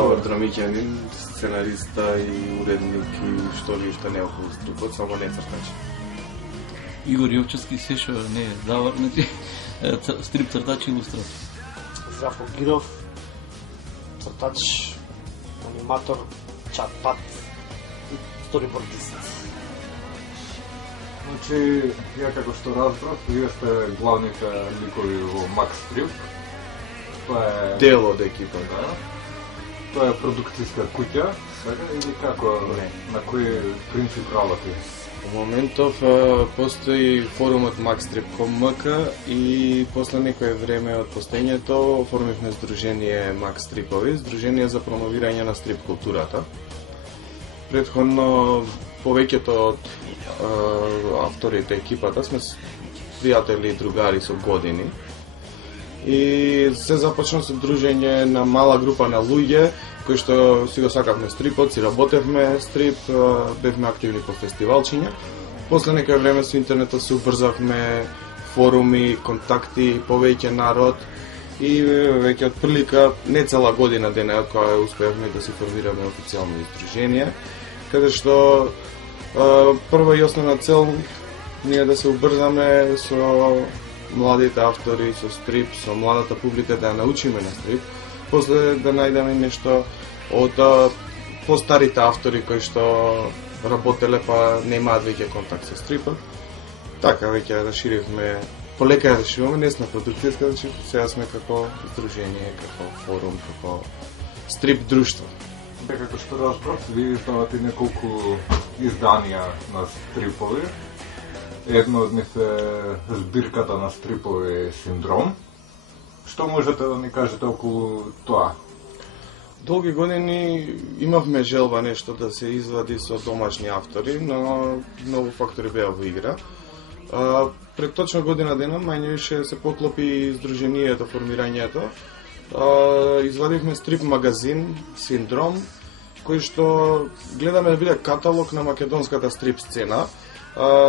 Давор Драмиќанин, сценариста и уредник и што ли што не околу стрипот, само не цртач. Игор Јовчевски се што не е Давор, значи стрип цртач и илустратор. Здравко Гиров, цртач, аниматор, чатпат и сторибордист. Значи, ја како што разбрав, вие сте главните ликови во Макс Стрип. Тоа е Дел од екипата. Тоа е продукцијска куќа, сега или како? Не. На кој принцип работи? Во моментов постои форумот maxstrip.com и после некое време од постоењето оформивме здружение Макс Стрипови, здружение за промовирање на стрип културата. Претходно повеќето од авторите екипата сме пријатели и другари со години. И се започна со дружење на мала група на луѓе кои што си го сакавме стрипот, си работевме стрип, бевме активни по фестивалчиња. После некој време со интернетот се убрзавме, форуми, контакти, повеќе народ и веќе од прилика не цела година денеот кога успеавме да се формираме официјално издружение, каде што прва и основна цел ние да се убрзаме со младите автори, со стрип, со младата публика да ја научиме на стрип, после да најдеме нешто од постарите автори кои што работеле па немаат веќе контакт со стрипот. Така веќе расширивме, полека ја расшируваме, не сме продукцијска, значи сега сме како здружение, како форум, како стрип друштво. Како што разбрав, ви издавате неколку изданија на стрипови. Едно од нив е збирката на стрипови Синдром. Што можете да ни кажете околу тоа? Долги години имавме желба нешто да се извади со домашни автори, но многу фактори беа во игра. Пред точно година дена мајневише се поклопи здруженијето, формирањето. Извадивме стрип магазин Синдром, кој што гледаме да биде каталог на македонската стрип сцена.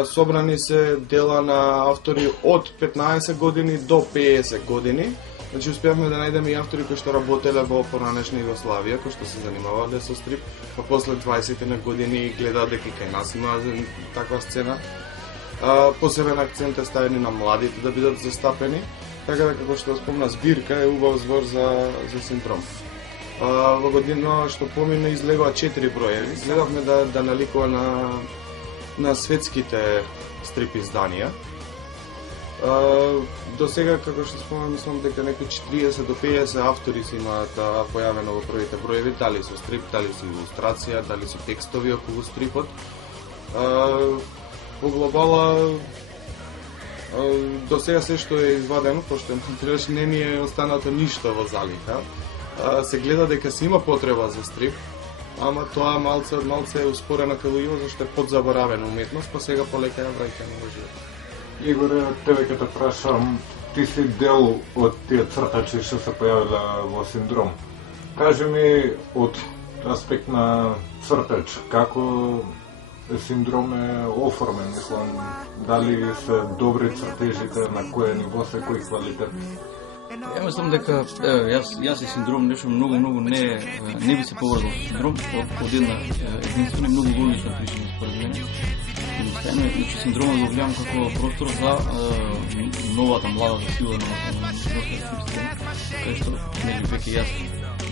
Собрани се дела на автори од 15 години до 50 години. Значи успеавме да најдеме и автори кои што работеле во поранешна Југославија, кои што се занимавале со стрип, па после 20 на години гледаат дека и кај нас има таква сцена. Посебен акцент е ставени на младите да бидат застапени, така да како што спомна збирка е убав збор за Синдром. Во година што помина излегува 4 броеви, гледавме да наликува на светските стрип изданија. До сега, како што спомнам, мислам дека некои 40 до 50 автори си имаат појавено во првите броеви, дали со стрип, дали со илустрација, дали со текстови околу стрипот. Во глобала, до сега се што е извадено, пошто не ми е останато ништо во залика, се гледа дека се има потреба за стрип, ама тоа малце е успорено кај луѓето, зашто е подзаборавена уметност, па сега полека ја враќаме во живот. Игоре, тебе ќе те прашам, ти си дел од тие цртачи што се појавиле во Синдром. Кажи ми од аспект на цртач, како Синдром е оформен, мислам, дали се добри цртежите, на кој ниво се, кој квалитет? Ја мислам дека јас и Синдром нешто многу не би се поврзал со Синдром од една единствена многу логична причина според мене. Значи Синдромот го гледам како простор за новата младата сила на македонската кај што меѓу веќе јас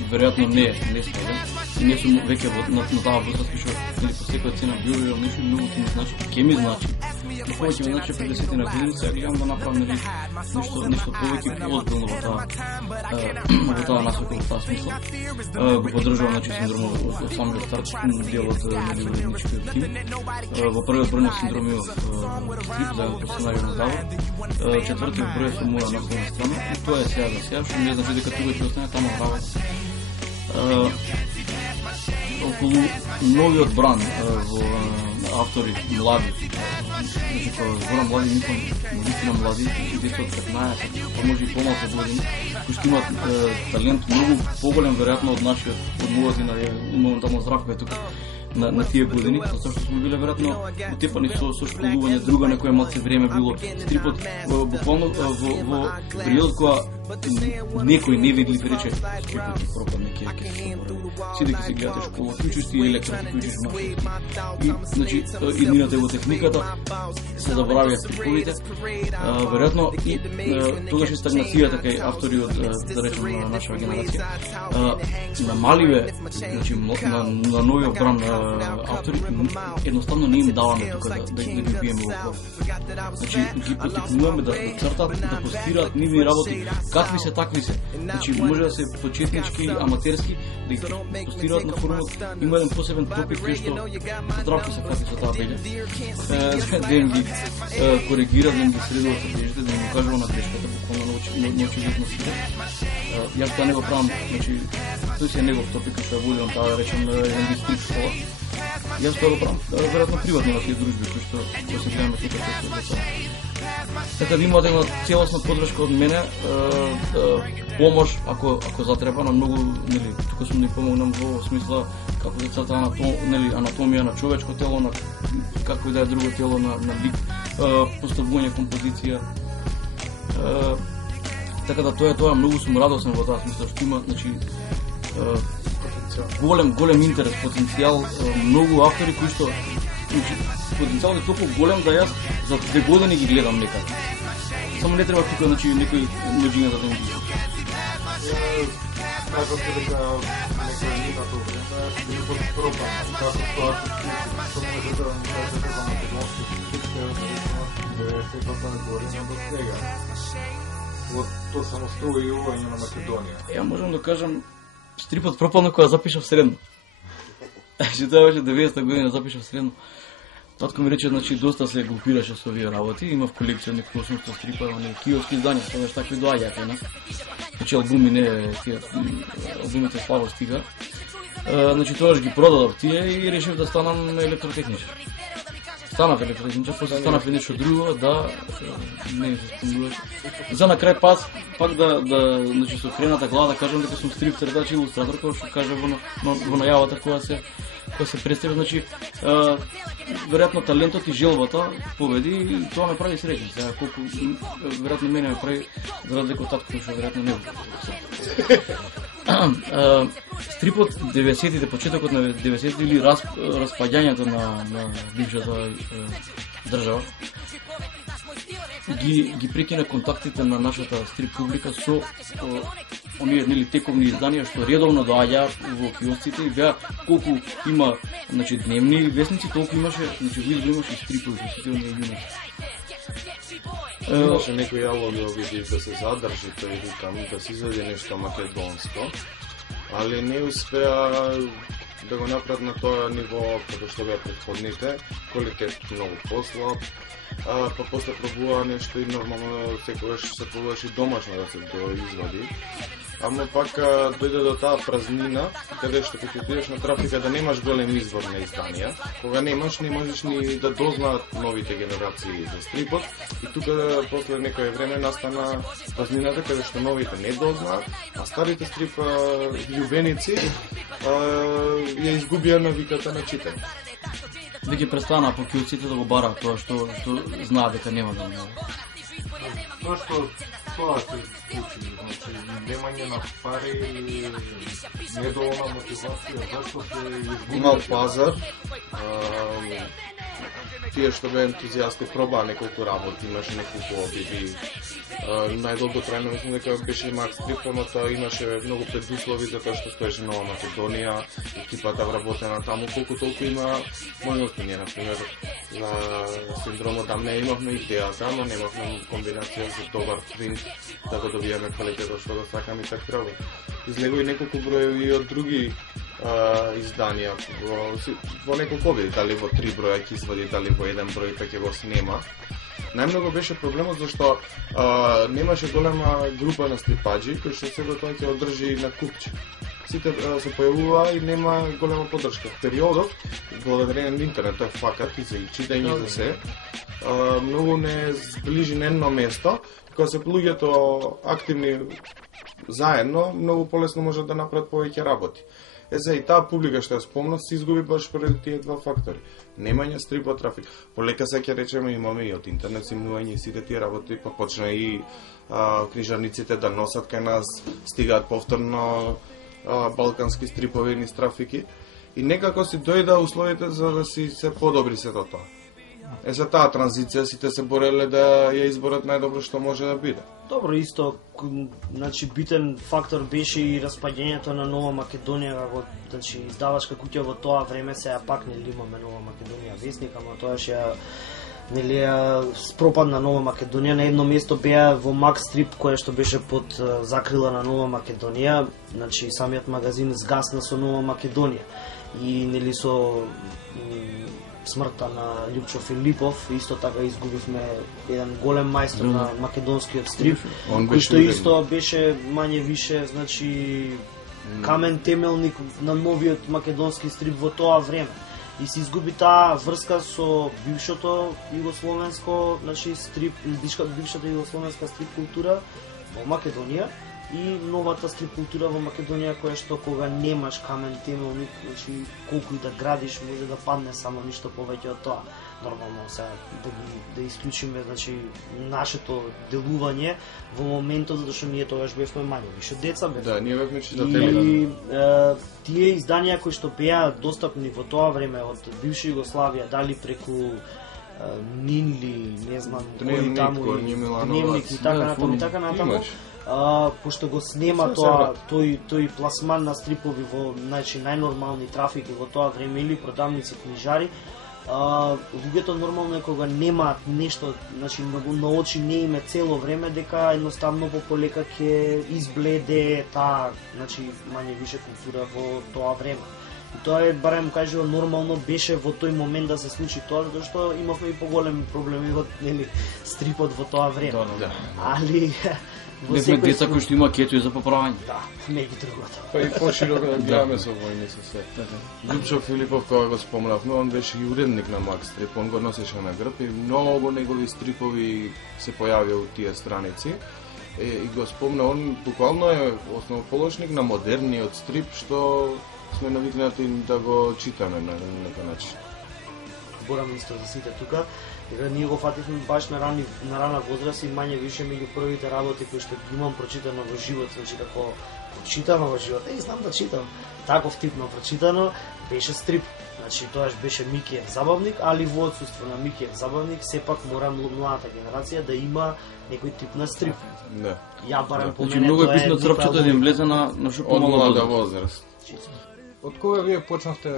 веројатно не ставам и не сум веќе на таа возраст што или по секоја цена био нешто многу ќе ми значи, ќе ми значи. И повеќе ми значи 50 на години, сега гледам да направам нешто повеќе озбилно во таа насока, во таа смисла. Го поддржувам значи Синдромот од самиот старт, дел од уредничкиот тим. Во првиот број на Синдром имав стрип за сценарио на Давор. Четвртиот број со моја насlovна страна и тоа е сега за сега, што не значи дека тука ќе остане таму работа. Околу новиот бран во автори млади, значи кога зборам млади, мислам вистина млади, 10-15, па може и помалку години, кои што имаат талент многу поголем веројатно од нашиот, од мојот и на моментално Здравко е тука на тие години, затоа што сме биле веројатно утепани со школување друга на која малце време било стрипот буквално во период кога некој невидлив рече стрипот пропадне ќе се сиде ќе се гледате школа, клучиш ти електро, клучиш машина. И значи иднината во техниката се заборавија стриповите. Веројатно и тогаш и стагнацијата кај автори од да речеме на нашава генерација намаливе, значи на новиот бран автори едноставно не им даваме тука да ги биеме во кор. Значи ги поттикнуваме да цртат, да постираат нивни работи, какви се такви се. Значи може да се почетнички, аматерски, да ги постираат на форумот. Има еден посебен топик кој што здравко се фати со таа беља. Да им ги коригира, да им ги средува со бејжите, да им кажува на грешката, буквално на очевидно сите. Јас тоа не го правам, значи тој се негов топик што ја водам таа да речем еден вид стрип школа. Јас тоа го правам, веројатно приватно на тие дружби кои што се гледаме тука со тоа. Така да имате една целосна поддршка од мене, помош ако затреба на многу, нели, тука сум да им помогнам во смисла како децата анатомија на човечко тело, на како и да е друго тело на лик, поставување композиција. Така да тоа многу сум радосен во таа смисла што има, значи голем интерес, потенцијал, многу автори кои што потенцијалот е толку голем да јас за 2 години ги гледам некаде. Само не треба тука, значи, некој меѓиња да ми ги слуша. Кажете дека некој минато време били под проблем, како тоа што може да кажете за македонски стилите од 90-та година до сега. Од самостојување на Македонија. Ја можам да кажам, стрипот пропадна кога запишав средно. Значи тоа беше 90-та година запишав средно. Татко ми рече, значи, доста се групираше со овие работи, имав колекција некој 800 стрипа, киоски издања, тогаш такви доаѓаат, не? Значи, албуми не, тие албумите слабо стига. Значи, тогаш ги продадов тие и решив да станам електротехничар. Станав електротехничар, после станав и нешто друго, да, не се спомнуваше. За на крај пак да, значи, со хрената глава да кажам дека сум стрип цртач и илустратор, кој што каже во најавата кога се представи, значи, веројатно талентот и желбата победи и тоа ме прави среќен. Сега колку веројатно мене ме прави за разлика од татко што веројатно не го. Стрипот 90-тите, почетокот на 90-тите или распаѓањето на бившата држава ги прекина контактите на нашата стрип публика со оние нели тековни изданија што редовно доаѓаат во киосците и беа колку има, значи, дневни весници, толку имаше, значи, имаше стрипови со сите оние јунаци. Имаше некој јавно да види да се задржи тој таму, да се изведе нешто македонско, али не успеа да го направат на тоа ниво како што беа претходните, квалитет многу послаб, па после пробува нешто и нормално секогаш се пробуваш и домашно да се извади. Ама пак дојде до таа празнина, каде што кога отидеш на трафика да немаш голем избор на изданија, кога не можеш ни да дознаат новите генерации за стрипот и тука после некое време настана празнината каде што новите не дознаат, а старите стрип љубеници ја изгубија навиката на читање. Да ги престана по киоците да го бараат тоа што знаат дека нема да го. Тоа што тоа се случи, значи, немање на пари, недоволна мотивација, зашто се изгубија? Имал пазар, тие што беа ентузијасти пробаа неколку работи, имаше неколку обиди. Најдолго трајно мислам дека беше Макс Стрип, ама тоа имаше многу предуслови затоа што стоеше Нова Македонија, екипата вработена таму, колку толку има можности. Ние, например, за синдромот там не имавме идејата, ама немавме комбинација за добар принт, да го добиеме квалитетот што го сакаме и така треба. Излегои неколку броеви од други изданија во неколку обиди, дали во 3 броја ќе извади, дали во 1 број па ќе го снема. Најмногу беше проблемот зашто немаше голема група на стрипаџи кои што сега тоа ќе одржи на купче. сите се појавува и нема голема поддршка. Периодот, благодарение на интернет, тоа е факат и за читање за се, многу не сближи на едно место, кога се луѓето активни заедно, многу полесно можат да направат повеќе работи. За и таа публика што ја спомнав се изгуби баш поради тие два фактори. Немање стрипот трафик. Полека се ќе речеме имаме и од интернет симнување и сите тие работи, па почна и книжарниците да носат кај нас, стигаат повторно балкански стрипови низ трафики и некако си дојда условите за да си се подобри сето тоа. За таа транзиција сите се бореле да ја изборат најдобро што може да биде. Добро, исто, значи битен фактор беше и распаѓањето на Нова Македонија како значи издавачка куќа во тоа време, сега пак нели имаме Нова Македонија вестник, ама тоа ја нели пропадна Нова Македонија. На едно место беа во Макс Стрип кој што беше под закрила на Нова Македонија, значи самиот магазин згасна со Нова Македонија и нели со смртта на Лјупчо Филипов, исто така изгубивме еден голем мајстор на македонскиот стрип, кој што исто беше мање више, значи камен темелник на новиот македонски стрип во тоа време. И се изгуби таа врска со бившото југословенско, значи стрип, бившата југословенска стрип култура во Македонија и новата стрип култура во Македонија, која што кога немаш камен темелник, значи колку и да градиш може да падне само ништо повеќе од тоа. Нормално сега да исклучиме значи нашето делување во моментот затоа што ние тогаш бевме мање више деца бевме. Да, ние бевме читатели. И тие изданија кои што беа достапни во тоа време од бивша Југославија, дали преку Нинли, не знам, кои таму, Дневник и така натаму, пошто го снема тоа тој пласман на стрипови во значи најнормални трафики во тоа време или продавници книжари, луѓето нормално е кога немаат нешто, значи на очи не име цело време, дека едноставно полека ќе избледе таа, значи мање више култура во тоа време. И тоа е, барем кажува, нормално беше во тој момент да се случи тоа, затоа што имавме и поголеми проблеми од нели стрипот во тоа време. Да. Али бевме деца кои што има кетои за поправање. Да, не ги другото. Па и пошироко да гледаме со војни со се. Лјупчо Филипов, кога го спомнавме, он беше и уредник на Макс Стрип, он го носеше на грб и многу негови стрипови се појавија у тие страници. И го спомна, он буквално е основоположник на модерниот стрип, што сме навикнати да го читаме на некој начин. Борам исто за сите тука. Ние го фативме баш на рана возраст и мање више меѓу првите работи кои што ги имам прочитано во живот, значи како прочитано во живот. Знам да читам. Таков тип на прочитано беше стрип. Значи тоаш беше Микиев забавник, али во отсуство на Микиев забавник сепак мора младата генерација да има некој тип на стрип. Да. Ја барам по Значи мене многу тоа е битно црпчето да им влезе на што Од помала млада возраст. возраст. Од кога вие почнавте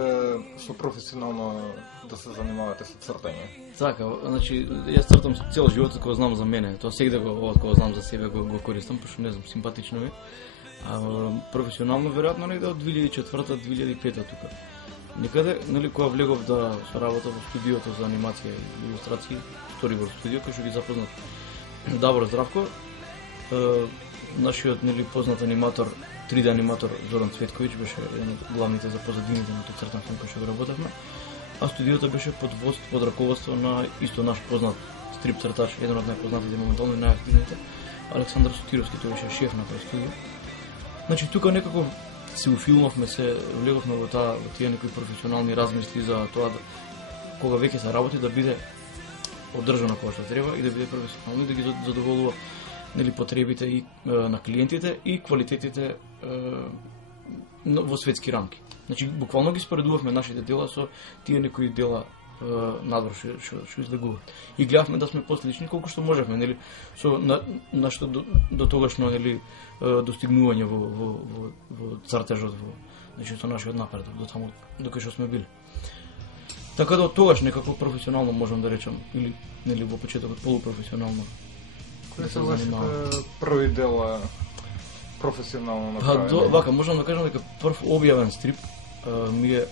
со професионално да се занимавате со цртање? Така, значи јас цртам цел живот кога знам за мене. Тоа сегде го кога знам за себе го користам, пошто не знам, симпатично ми. Професионално веројатно негде од 2004-2005 тука. Некаде, нели, кога влегов да се работа во студиото за анимација и илустрации, Storyboard студио, кој што ги запознат Давор Здравко, нашиот нели познат аниматор, 3D аниматор Зоран Цветковиќ беше еден од главните за позадините на тој цртан филм кој што го работевме. А студиото беше под раководство на исто наш познат стрип цртач, еден од најпознатите моментално и најактивните, Александар Сотировски, тој беше шеф на тој студио. Значи тука некако се уфилмавме, се влеговме во тие некои професионални размисли за тоа да, кога веќе се работи да биде одржано како што треба и да биде професионално и да ги задоволува нели потребите и на клиентите и квалитетите во светски рамки. Значи буквално ги споредувавме нашите дела со тие некои дела надвор што излегуваат. И гледавме да сме послични колку што можевме, нели, со нашто до тогашно нели достигнување во цртежот, значи со нашиот напредок до таму до кај што сме били. Така да од тогаш некако професионално можам да речам или нели во почетокот полупрофесионално. Кои се вашите први дела професионално направени? Вака, можам да кажам дека прв објавен стрип ми е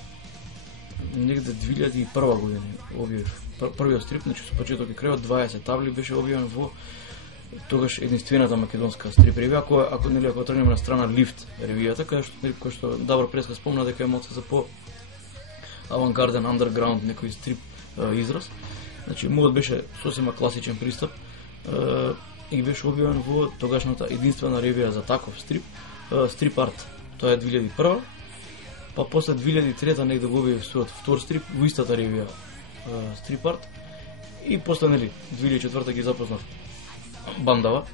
негде 2001 година објавив. Првиот стрип, значи со почеток и крај од 20 табли беше објавен во тогаш единствената македонска стрип ревија, ако нели ако тргнеме на страна Лифт ревијата, кој што Давор Преска спомна дека е малку за по авангарден, underground некој стрип израз. Значи мовот беше сосема класичен пристап и беше објавен во тогашната единствена ревија за таков стрип, Стрип Арт. Тоа е 2001, па после 2003 негде го објави својот втор стрип во истата ревија Стрип Арт и после нели 2004 ги запознав бандава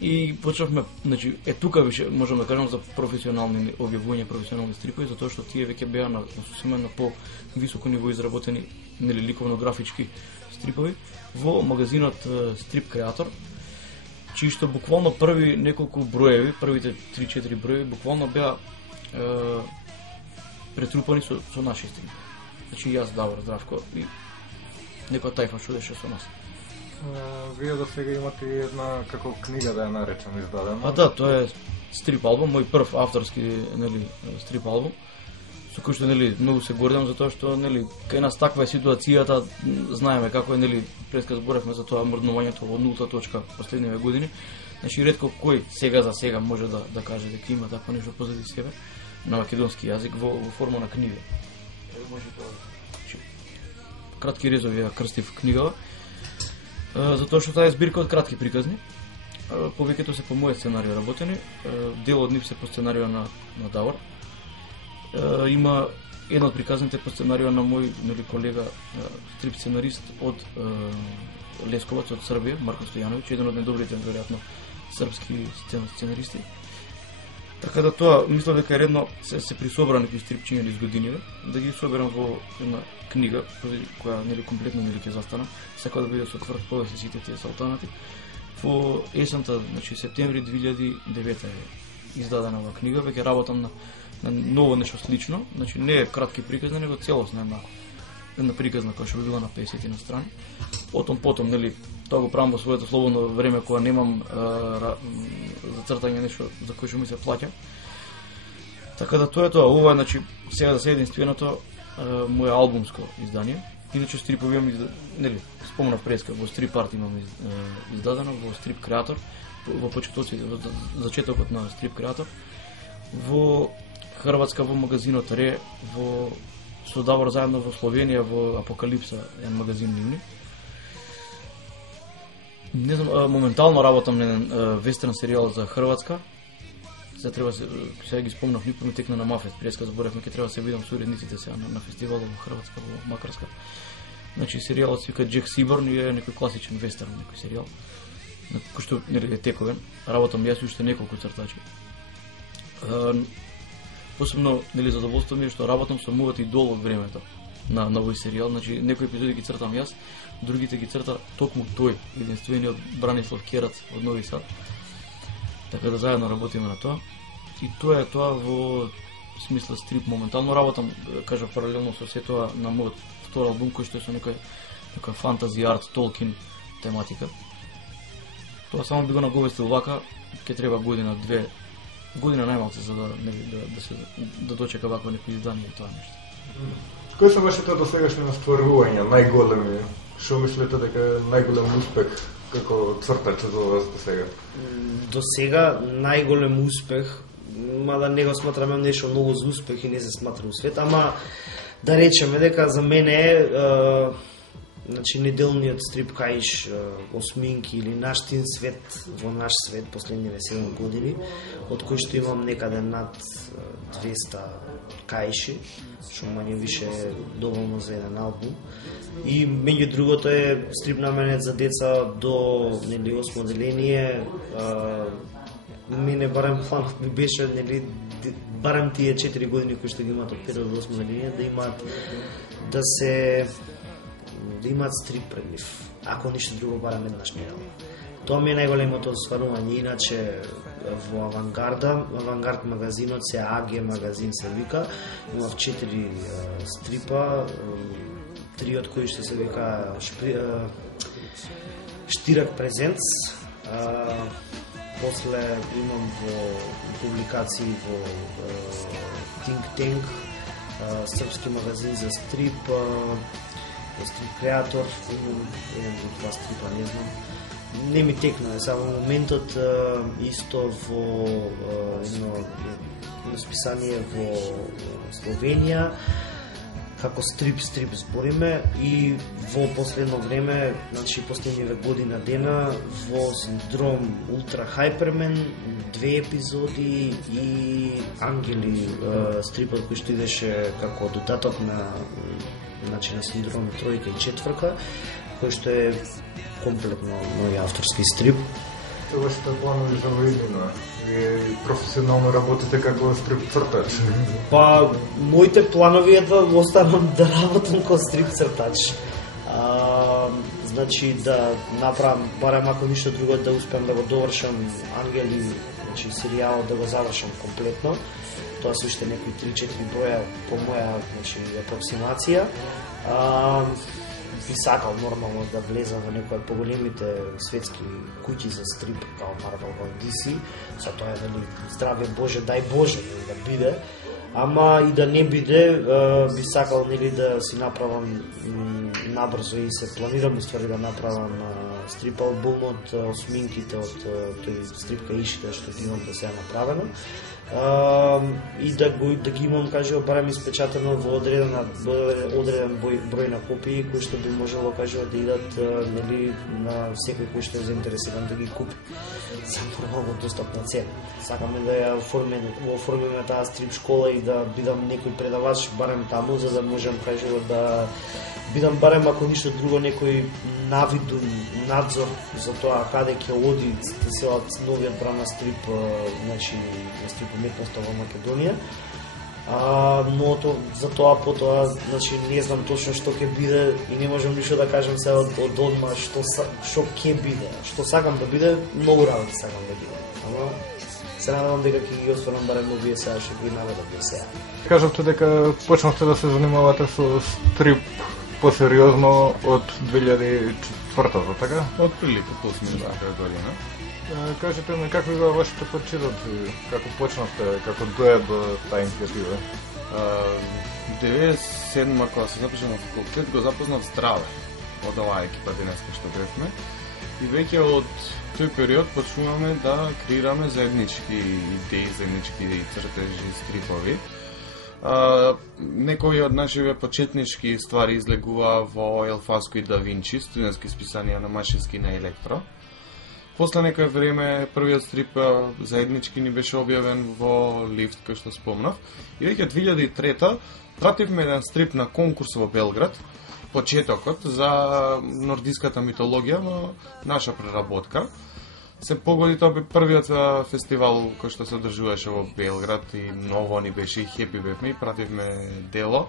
и почнавме, значи тука више можам да кажам за професионални објавувања, професионални стрипови, затоа што тие веќе беа на сосема на по високо ниво изработени нели ликовно-графички стрипови во магазинот Стрип Креатор, чии што буквално први неколку броеви, првите 3-4 броеви буквално беа претрупани со наши стрипови. Значи јас, Давор, Здравко и некоја тајфа чудеше со нас. Вие до сега имате една како книга да ја наречам издадена. Да, тоа е стрип албум, мој прв авторски нели стрип албум, со кој што нели многу се гордам за тоа што нели кај нас таква е ситуацијата, знаеме како е нели Преска зборевме за тоа мрднувањето од нулта точка последниве години. Значи ретко кој сега за сега може да каже дека има такво нешто позади себе на македонски јазик во форма на книга. Може тоа. Кратки резови ја крстив книгава. Затоа што таа е збирка од кратки приказни. Повеќето се по моје сценарио работени, дел од нив се по сценарио на Давор. Има една од приказните по сценарио на мој нели колега стрип сценарист од Лесковац, од Србија, Марко Стојановиќ, еден од најдобрите веројатно српски сценаристи. Така да тоа мислам дека е редно се присобра некои стрипчиња низ годиниве, да ги соберам во една книга која нели комплетно нели ќе застана, сакам да биде со тврд повеќе сите тие салтанати. Во есента, значи септември 2009 е издадена оваа книга, веќе работам на ново нешто слично, значи не е кратки приказни, него целосна една приказна која што би била на 50 на страни. Потом нели тоа го правам во своето слободно време кога немам за цртање нешто за кој што ми се плаќа. Така да тоа е тоа. Ова е значи сега за се единственото моје албумско издание. Иначе стрипови имам нели спомнав Преска во Стрип Арт имам издадено, во Стрип Креатор, во почетоците, во зачетокот на Стрип Креатор, во Хрватска во магазинот Ре, со Давор заедно во Словенија во Апокалипса, еден магазин нивни. Не знам, моментално работам на еден вестерн серијал за Хрватска. Сега ги спомнав, никој ми текна на Мафет, Преска зборевме, ќе треба се видам со уредниците сега на фестивалот во Хрватска, во Макарска. Значи серијалот се вика Джек Сиборн и е некој класичен вестерн, некој серијал, на кој што нели е тековен. Работам јас и уште неколку цртачи. Посебно нели задоволство ми е што работам со мојот идол од времето на овој серијал, значи некои епизоди ги цртам јас, другите ги црта токму тој, единствениот Бранислав Керац од Нови Сад. Така да заедно работиме на тоа. И тоа е тоа во смисла стрип моментално работам, кажа паралелно со се тоа на мојот втор албум кој што е со некоја фантази арт Толкин тематика. Тоа само би го наговестил вака, ќе треба година најмалку за да дочека вакво некој издание и тоа нешто. Кои се вашите досегашни настварувања, најголеми? Што мислите дека е најголем успех како цртач за вас до сега? До сега најголем успех, мада не го сматраме нешто многу за успех и не се сматрам у свет, ама да речеме дека за мене е значи неделниот стрип каиш осминки или наштин свет во наш свет последниве 7 години, од кои што имам некаде над 200 каиши, што мање више е доволно за еден албум. И меѓу другото е стрип наменет за деца до нели 8 деление. Мене барем фанов ми беше нели барем тие 4 години кои што ги имаат од 5 до 8 деление да имаат стрип пред нив, ако ништо друго барем еднаш неделно. Тоа ми е најголемото остварување. Иначе во Авангард магазинот се АГ магазин се вика, имав 4 стрипа, 3 од кои што се вика Штирак Презентс, после имам во публикации во Think Tank, српски магазин за стрип, Стрип Креатор, имам еден или два стрипа, не знам. не ми текна, сега во моментот исто во едно списание во Словенија, како стрип збориме, и во последно време, значи последниве година дена, во Синдром Ултра Хайпермен, 2 епизоди и Ангели, стрипот кој што идеше како додаток на Синдром Тројка и Четврка, кој што е комплетно мој авторски стрип. Вашите планови за година? Вие професионално работите како стрип цртач? Па, моите планови е да останам да работам како стрип цртач. Значи да направам, барем ако ништо друго, да успеам да го довршам Ангели, значи серијалот да го завршам комплетно. Тоа се уште некои 3-4 броја по моја, значи, апроксимација. Би сакал нормално да влезам во некои поголемите светски куќи за стрип, као Marvel, као DC, со тоа е здраве Боже, дај Боже да биде, ама и да не биде, би сакал да си направам набрзо и се планирам уствари да направам стрип албум од осминките од тој стрипка Ишите што имам да се направено. И да ги имам, кажево, барем испечатано во одреден број на копии кои што би можело, кажево, да идат на секој кој што е заинтересиран да ги купи за нормално достапна цена. Сакаме да ја оформиме таа стрип школа и да бидам некој предавач барем таму, за да можам, кажево, да бидам барем, ако ништо друго, некој навидун надзор за тоа каде ќе оди целиот новиот бран на стрип, значи на стрип уметноста во Македонија. Но за тоа потоа, значи не знам точно што ќе биде и не можам ништо да кажам се од одма што ќе биде. Што сакам да биде, многу работи сакам да биде. Ама се надевам дека ќе ги осварам барем овие сега што ги наведов до сега. Кажавте дека почнавте да се занимавате со стрип посериозно од 2004-та, така? Од прилика по 80-та година. Кажете ми какви беа вашите почетоци, како почнавте, како доја до таа иницијатива? 97-ма кога се започнав на факултет, го запознав Здраве од оваа екипа денеска што бевме. И веќе од тој период почнуваме да креираме заеднички идеи, заеднички цртежи, стрипови. Некои од нашите почетнички ствари излегува во Елфаско и Да Винчи, студентски списанија на машински на електро. После некој време првиот стрип заеднички ни беше објавен во Лифт, кој што спомнав. И веќе 2003-та пративме еден стрип на конкурс во Белград, почетокот за нордиската митологија, но наша преработка. Се погоди, тоа бе првиот фестивал кој што се одржуваше во Белград и ново ни беше и хепи бевме и пративме дело.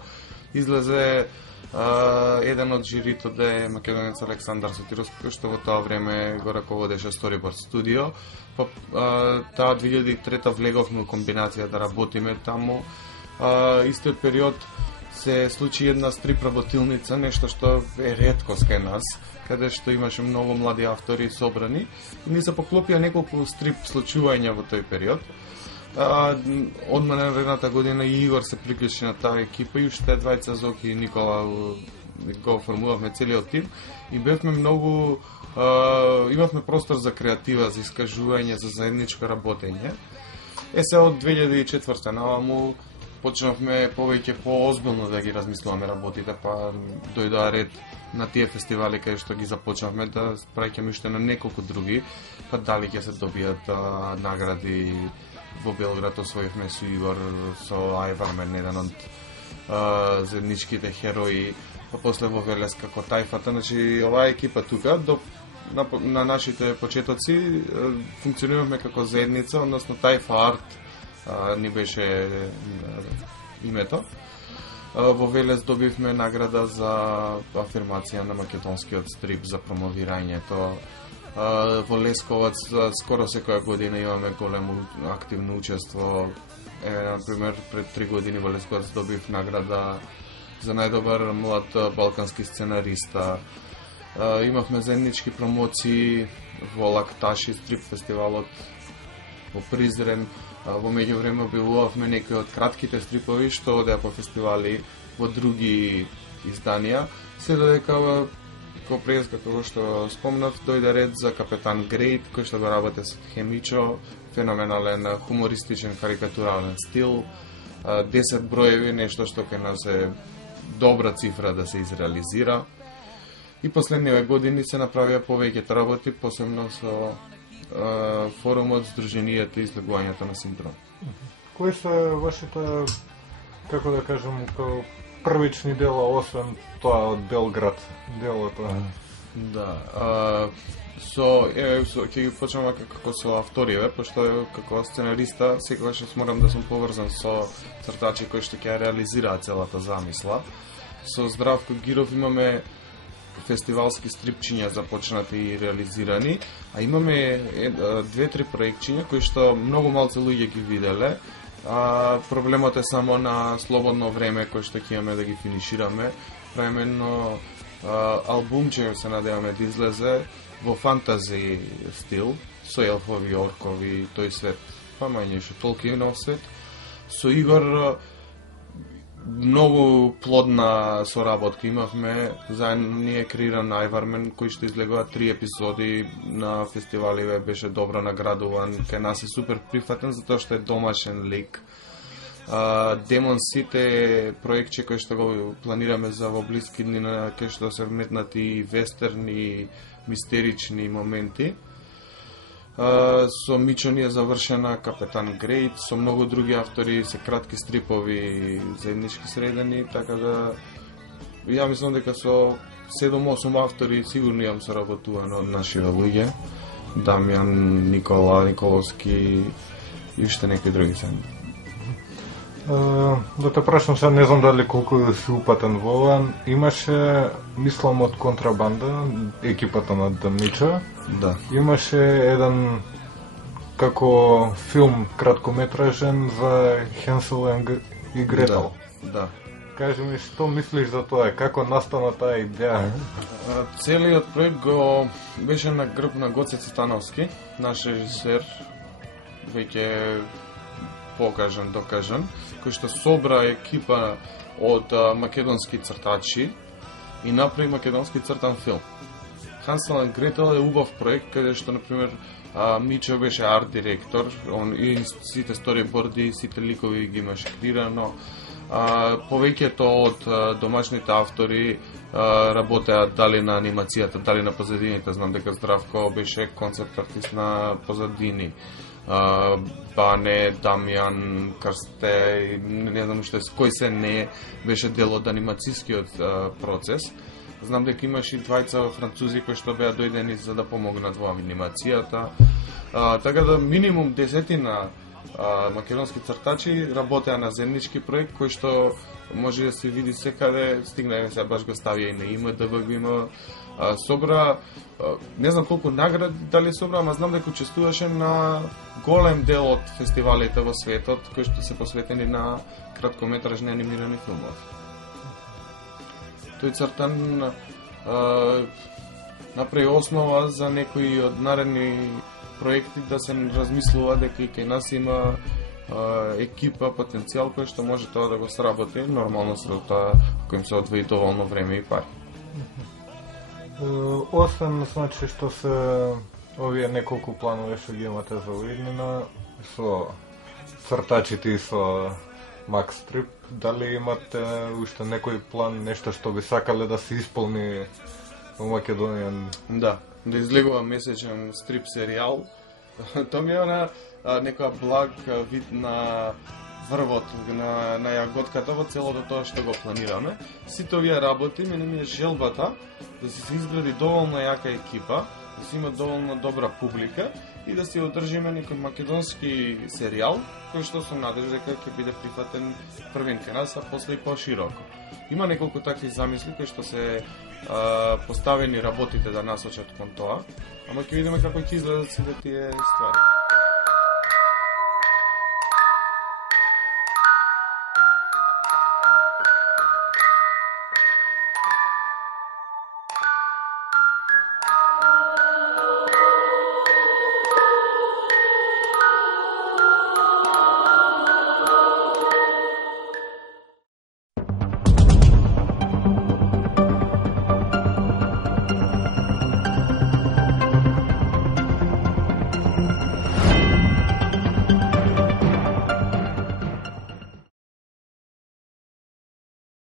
Излезе еден од жирито да е македонец Александар Сотировски, кој што во тоа време го раководеше Storyboard Studio. Таа 2003-та влеговме во комбинација да работиме таму. Истиот период се случи една стрип работилница, нешто што е реткост кај нас, каде што имаше многу млади автори собрани и ни се поклопија неколку стрип случувања во тој период. Одма наредната година и Игор се приклучи на таа екипа и уште двајца, Зоки и Никола, го формувавме целиот тим и бевме многу, имавме простор за креатива, за искажување, за заедничко работење. Се од 2004 наваму почнавме повеќе поозбилно да ги размислуваме работите, па дојдоа ред на тие фестивали кај што ги започнавме да праќаме уште на неколку други, па дали ќе се добијат награди. Во Белград освоивме со Игор, со Ајвармен, еден од заедничките херои, па после во Велес како Тајфата. Значи, оваа екипа тука, на нашите почетоци, функционираме како заедница, односно Тајфа Арт ни беше името. Во Велес добивме награда за афирмација на македонскиот стрип за промовирањето. Во Лесковац скоро секоја година имаме големо активно учество. Например, пред 3 години во Лесковац добив награда за најдобар млад балкански сценариста. Имавме заеднички промоции во Лакташи, стрип фестивалот во Призрен. Во меѓувреме објавувавме некои од кратките стрипови што одеа по фестивали во други изданија. Се додека како през како што спомнав, дојде ред за Капетан Грейт, кој што го работи со Хемичо, феноменален хумористичен карикатурален стил, 10 броеви, нешто што ќе нас е добра цифра да се изреализира. И последниве години се направија повеќе работи, посебно со форумот Сдруженијата и излегувањето на синдром. Кои се вашите, како да кажем, првични дела, освен тоа од Белград, делото? Да, ќе ги почнеме како со авториве, пошто како сценариста секогаш морам да сум поврзан со цртачи кои што ќе реализираат целата замисла. Со Здравко Гиров имаме фестивалски стрипчиња започнати и реализирани, а имаме 2-3 проектчиња кои што многу малце луѓе ги виделе. Проблемот е само на слободно време кој што ќе имаме да ги финишираме. Правиме едно албумче, се надеваме да излезе во фантази стил, со елфови, оркови, тој свет, па мајнеше Толкинов свет. Со Игор многу плодна соработка имавме, заедно ние креиран Ајвармен, кој што излегува 3 епизоди на фестиваливе, беше добро наградуван, кај нас е супер прифатен, затоа што е домашен лик. Демон Сит е проектче кој што го планираме за во блиски дни, кај што се вметнати вестерни, мистерични моменти. Со Мичо ни е завршена Капетан Грейт, со многу други автори, се кратки стрипови заеднички средени, така да ја мислам дека со 7-8 автори сигурно имам соработувано од нашите луѓе, Дамјан, Никола, Николовски и уште некои други се. Да те прашам сега, не знам дали колку си упатен во ова, имаше, мислам од Контрабанда, екипата на Дамичо, да. Имаше еден како филм краткометражен за Хенсел и Гретел. Да. Кажи ми, што мислиш за тоа? Како настана таа идеја? Целиот проект го беше на грб на Гоце Цитановски, наш режисер, веќе докажан, кој што собра екипа од македонски цртачи и направи македонски цртан филм. Хенсел и Гретел е убав проект, каде што, например, Мичо беше арт директор, он и сите сториборди, сите ликови ги имаше креирано. Повеќето од домашните автори работеа дали на анимацијата, дали на позадините. Знам дека Здравко беше концепт артист на позадини. Бане, Дамјан, Карсте, не знам уште кој се не беше дел од анимацијскиот процес. Знам дека имаше и двајца французи кои што беа дојдени за да помогнат во анимацијата. Така да минимум 10 македонски цртачи работеа на заеднички проект кој што може да се види секаде, стигна се баш го ставија и на ИМДБ го има. Собра, не знам колку награди дали собра, ама знам дека учествуваше на голем дел од фестивалите во светот кои што се посветени на краткометражни анимирани филмови. Тој цртан направи основа за некои од наредни проекти да се размислува дека и кај нас има екипа, потенцијал кој што може тоа да го сработи, нормално со тоа кој им се одвои доволно време и пари. Освен, значи, што се овие неколку планове што ги имате за уиднина, со цртачите и со Макс Стрип, дали имате уште некој план, нешто што би сакале да се исполни во Македонија? Да излегува месечен стрип серијал. Тоа ми е на некоја благ вид на врвот на јаготката во целото тоа што го планираме. Сите овие работи, мене ми е желбата да се изгради доволно јака екипа, да се има доволно добра публика и да се одржиме некој македонски серијал, кој што сум надежда дека ќе биде прифатен првен кај нас, а после и пошироко. Има неколку такви замисли кои што се поставени работите да насочат кон тоа, ама ќе видиме како ќе изгледат сите тие ствари.